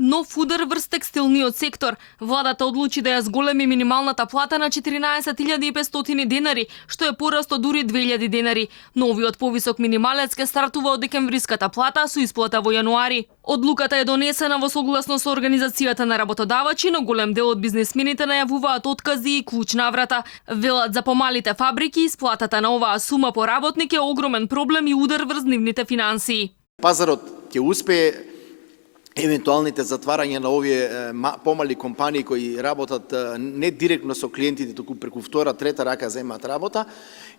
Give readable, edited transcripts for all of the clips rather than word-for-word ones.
Нов удар врз текстилниот сектор. Владата одлучи да ја зголеми минималната плата на 14.500 денари, што е пораст од дури 2.000 денари. Новиот повисок минималец ке стартува од декемвриската плата со исплата во јануари. Одлуката е донесена во согласно со Организацијата на работодавачи, но голем дел од бизнисмените најавуваат откази и клуч на врата. Велат за помалите фабрики, исплатата на оваа сума по работник е огромен проблем и удар врз нивните финансии. Пазарот ќе успее евентуалните затварања на овие помали компании кои работат не директно со клиентите, туку преку втора, трета рака земаат работа,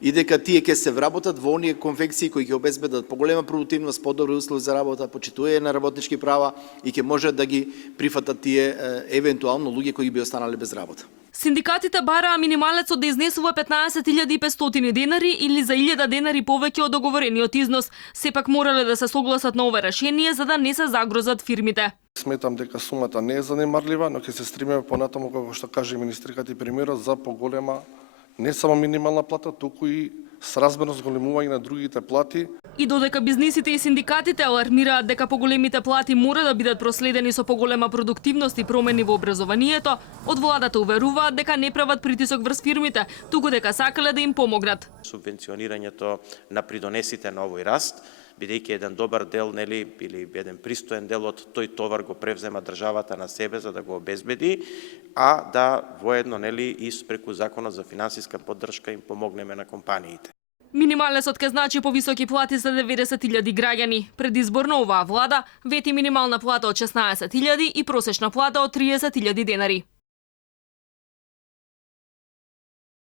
и дека тие ќе се вработат во оние конфекции кои ќе обезбедат поголема продуктивност, подобри услови за работа, почитување на работнички права и ќе можат да ги прифатат тие евентуално луѓе кои би останале без работа. Синдикатите бараа минималецот да изнесува 15.500 денари или за 1.000 денари повеќе од договорениот износ. Сепак морале да се согласат на ова решение за да не се загрозат фирмите. Сметам дека сумата не е занемарлива, но ќе се стремиме понатаму, како што каже министриката и премиерот, за поголема не само минимална плата, туку и сразмерно зголемување на другите плати. И додека бизнисите и синдикатите алармираат дека поголемите плати мора да бидат проследени со поголема продуктивност и промени во образованието, од владата уверуваат дека не прават притисок врз фирмите, туку дека сакале да им помогнат. Субвенционирањето на придонесите на овој раст, бидејќи еден добар дел, или еден пристоен дел од тој товар го превзема државата на себе за да го обезбеди, а да воедно и преку законот за финансиска поддршка им помогнеме на компаниите. Минималецот ке значи повисоки плати за 90.000 граѓани. Предизборно оваа влада вети минимална плата од 16.000 и просечна плата од 30.000 денари.